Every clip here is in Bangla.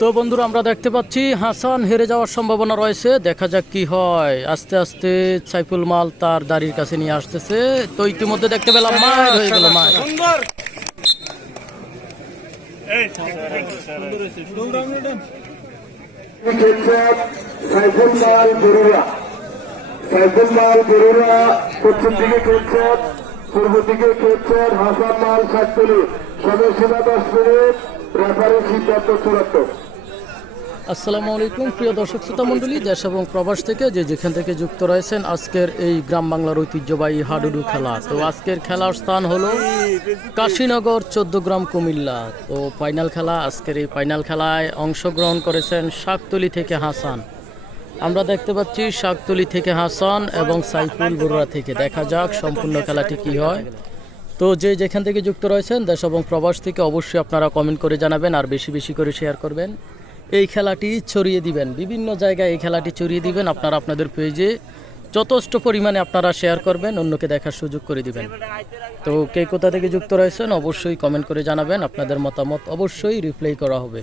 তো বন্ধুরা আমরা দেখতে পাচ্ছি হাসান হেরে যাওয়ার সম্ভাবনা রয়েছে, দেখা যাক কি হয়। আস্তে আস্তে সাইফুল মাল তার দাড়ির কাছে নিয়ে আসতেছে। তো ইতিমধ্যে দেখতে পেলাম মায়ের হয়ে গেল মায়ের। সাইফুল মাল বরুরা পশ্চিম দিকে খেলছেন, পূর্ব দিকে খেলছেন হাসান মাল শাকতলি। সময় সীমা 10 মিনিট, রেফারি সিদ্ধান্ত চূড়ান্ত। আসসালামু আলাইকুম প্রিয় দর্শক শ্রোতা মণ্ডলী, দেশ এবং প্রবাস থেকে যে যেখান থেকে যুক্ত রয়েছেন আজকের এই গ্রাম বাংলার ঐতিহ্যবাহী হাডুডু খেলা। তো আজকের খেলার স্থান হলো কাশীনগর 14 গ্রাম কুমিল্লা। তো ফাইনাল খেলা, আজকের এই ফাইনাল খেলায় অংশগ্রহণ করেছেন শাকতলি থেকে হাসান। আমরা দেখতে পাচ্ছি শাকতলি থেকে হাসান এবং সাইফুল বরুরা থেকে। দেখা যাক সম্পূর্ণ খেলাটি কি হয়। তো যে যেখান থেকে যুক্ত রয়েছেন দেশ এবং প্রবাস থেকে অবশ্যই আপনারা কমেন্ট করে জানাবেন আর বেশি বেশি করে শেয়ার করবেন। এই খেলাটি ছড়িয়ে দিবেন, বিভিন্ন জায়গায় এই খেলাটি ছড়িয়ে দিবেন। আপনারা আপনাদের পেজে যথেষ্ট পরিমাণে আপনারা শেয়ার করবেন, অন্যকে দেখার সুযোগ করে দিবেন। তো কে কোথা থেকে যুক্ত রয়েছেন অবশ্যই কমেন্ট করে জানাবেন, আপনাদের মতামত অবশ্যই রিপ্লাই করা হবে।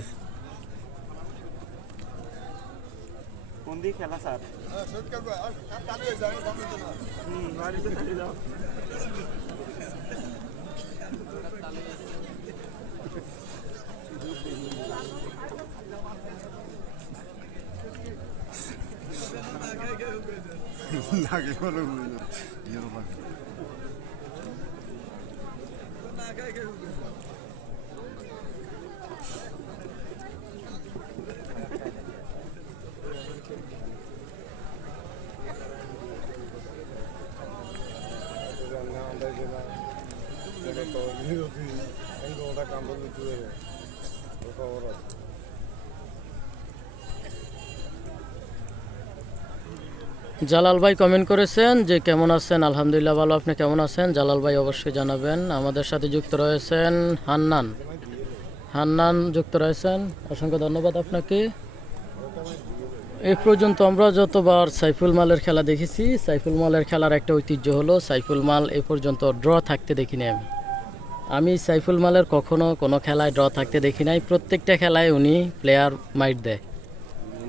জালাল ভাই কমেন্ট করেছেন যে কেমন আছেন। আলহামদুলিল্লাহ ভালো, আপনি কেমন আছেন? জালাল ভাই অবশ্যই জানাবেন। আমাদের সাথে যুক্ত রয়েছেন হান্নান যুক্ত রয়েছেন, অসংখ্য ধন্যবাদ আপনাকে। এই পর্যন্ত আমরা যতবার সাইফুল মালের খেলা দেখেছি, সাইফুল মালের খেলার একটা ঐতিহ্য হলো সাইফুল মাল এ পর্যন্ত ড্র থাকতে দেখিনি। আমি সাইফুল মালের কখনো কোনো খেলায় ড্র থাকতে দেখি নাই। প্রত্যেকটা খেলায় উনি প্লেয়ার মাইট দেয়।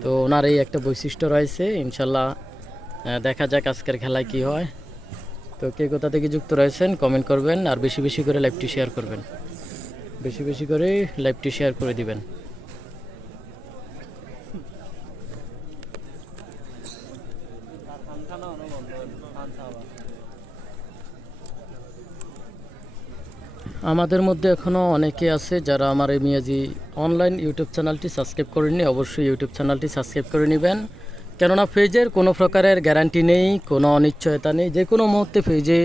তো ওনার এই একটা বৈশিষ্ট্য রয়েছে। ইনশাল্লাহ দেখা যাক আজকের খেলায় কি হয়। তো কে কোথা থেকে যুক্ত রয়েছেন কমেন্ট করবেন আর বেশি বেশি করে লাইভটি শেয়ার করবেন, বেশি বেশি করে লাইভটি শেয়ার করে দিবেন। আমাদের মধ্যে এখনও অনেকে আছে যারা আমার এই মিয়াজি অনলাইন ইউটিউব চ্যানেলটি সাবস্ক্রাইব করেননি। অবশ্যই ইউটিউব চ্যানেলটি সাবস্ক্রাইব করে নেবেন, কেননা পেজের কোনো প্রকারের গ্যারান্টি নেই, কোনো অনিশ্চয়তা নেই, যে কোনো মুহূর্তে পেজে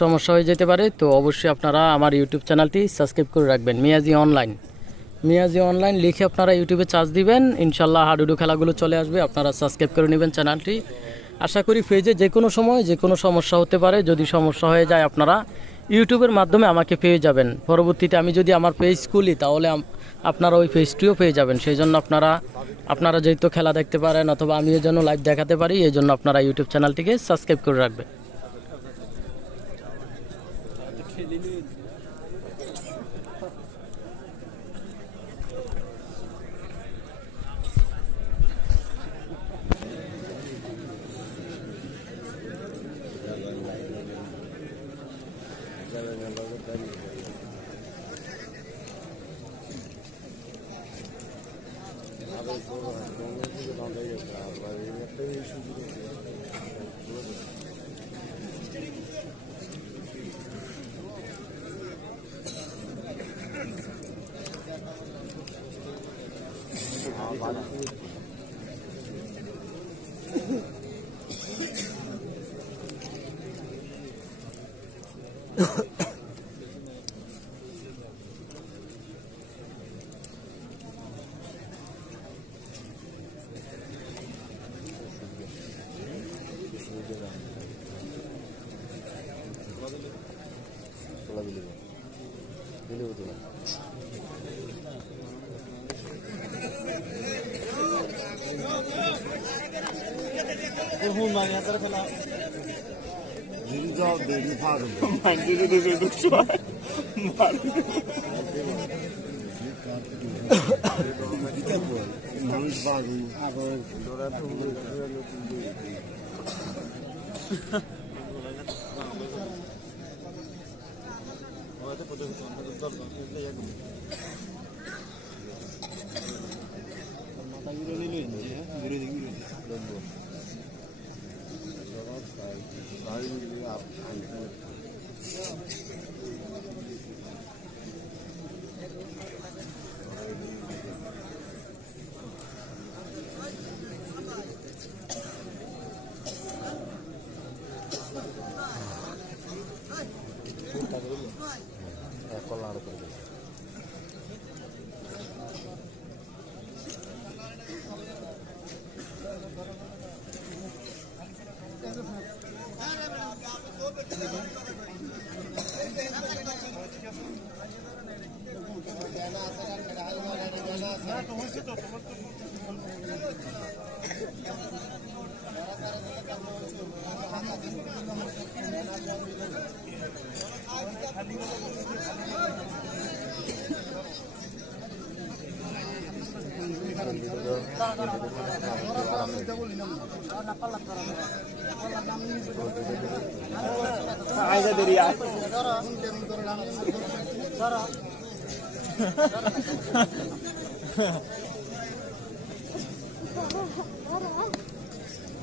সমস্যা হয়ে যেতে পারে। তো অবশ্যই আপনারা আমার ইউটিউব চ্যানেলটি সাবস্ক্রাইব করে রাখবেন। মিয়াজি অনলাইন লিখে আপনারা ইউটিউবে চার্জ দিবেন, ইনশাল্লাহ হাডুডু খেলাগুলো চলে আসবে। আপনারা সাবস্ক্রাইব করে নেবেন চ্যানেলটি। আশা করি পেজে যে কোনো সময় যে কোনো সমস্যা হতে পারে, যদি সমস্যা হয়ে যায় আপনারা ইউটিউবের মাধ্যমে আমাকে পেয়ে যাবেন। পরবর্তীতে আমি যদি আমার পেজ খুলি তাহলে আপনারা ওই পেজটিও পেয়ে যাবেন। সেই জন্য আপনারা যেহেতু খেলা দেখতে পারেন অথবা আমিও যেন লাইভ দেখাতে পারি, এই জন্য আপনারা ইউটিউব চ্যানেলটিকে সাবস্ক্রাইব করে রাখবেন।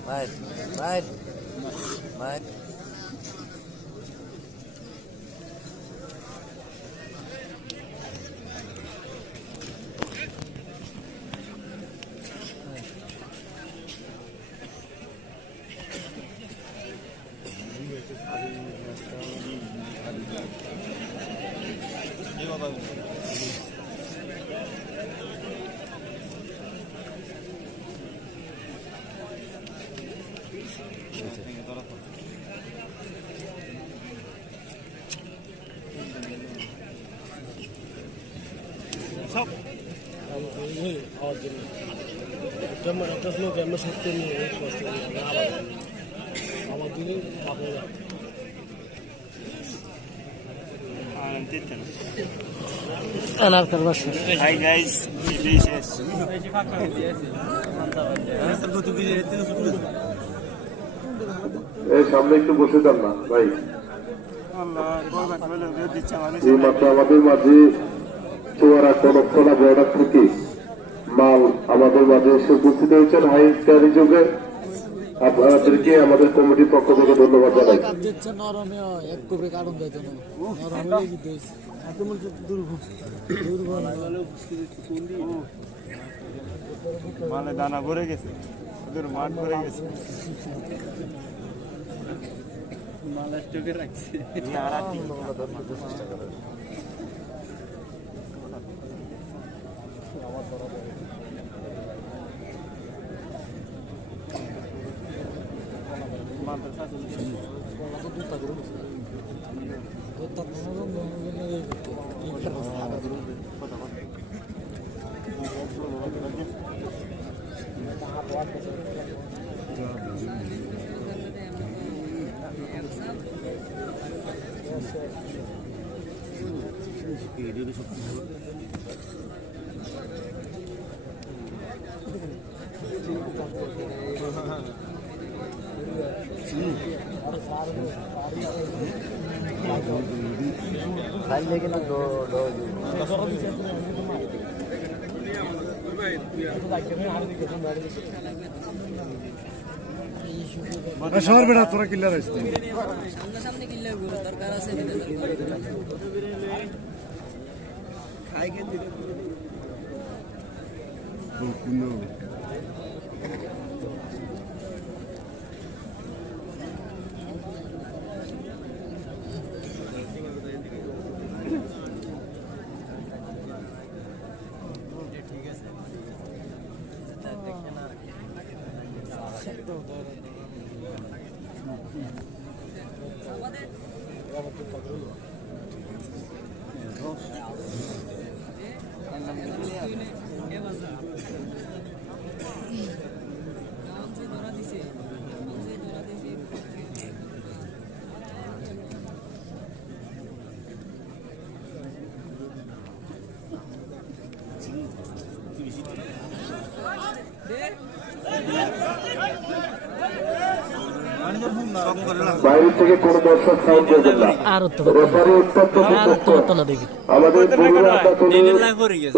Mate, mate, mate. Hi guys, delicious. এই সামনে একটু বসে যান না ভাই। এই মাত্র আমাদের মাঝে চুয়ারা কনকতলা বর্ডার থেকে মাল আমাদের মাঝে এসে উপস্থিত হয়েছেন হাই ক্যারি যোগে। আপনাদেরকে আমাদের কমিটির পক্ষ থেকে ধন্যবাদ জানাই। মালে দানা ভরে গেছে, ওদের মাঠ ভরে গেছে। মালা স্টকে রাখছে। শহর বেড়া তোরা কিল্লার আসতে সামনে কিনলে দরকার আছে বাইরে থেকে কোনো দর্শক সাউন্ড করবেন না। আর উত্তর রেফারি অত্যন্ত আর সতর্ক। উত্তর না দেখি আমাদের বগুড়া আদালতে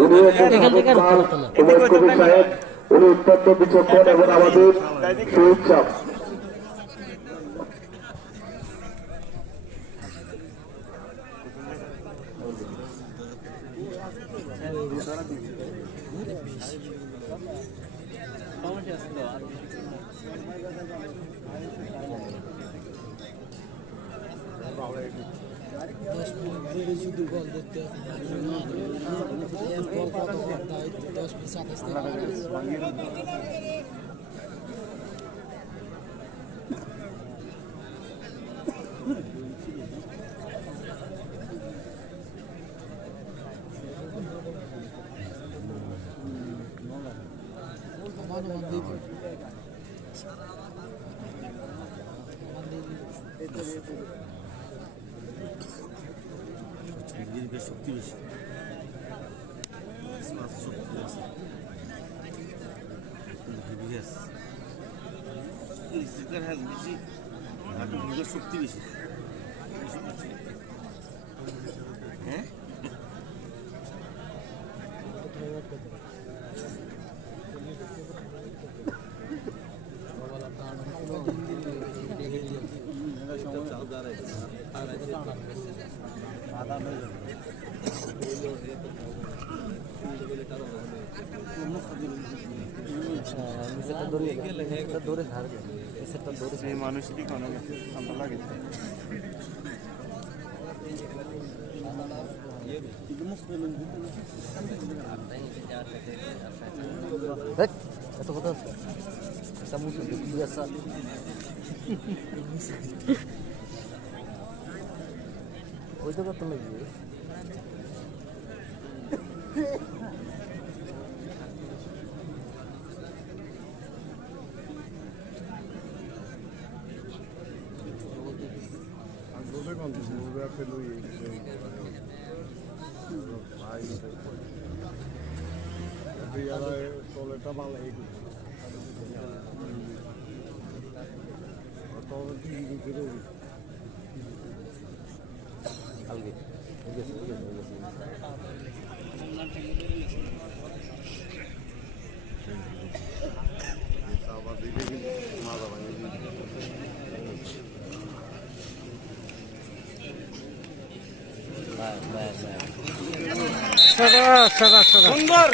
উনি একজন এখান থেকে আর হাফেজ উত্তর না। উমর কবির সাহেব, উনি অত্যন্ত বিচক্ষণ এবং আমাদের শহীদ চাপ। শক্তি বেশি শক্তি বেশি হ্যাঁ সেই মানুষটি কোনো ঠান্ডা লাগে এত কথা আছে একটা মুসুর কি আছে ওইটা কত লাগবে টলেটা ভালো কালকে সুন্দর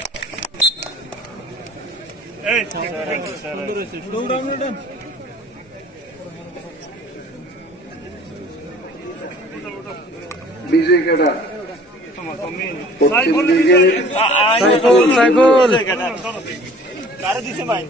এই বিজয় কেডা সাইফুল পশ্চিম দিকে সাইফুল কারে দিছে ভাই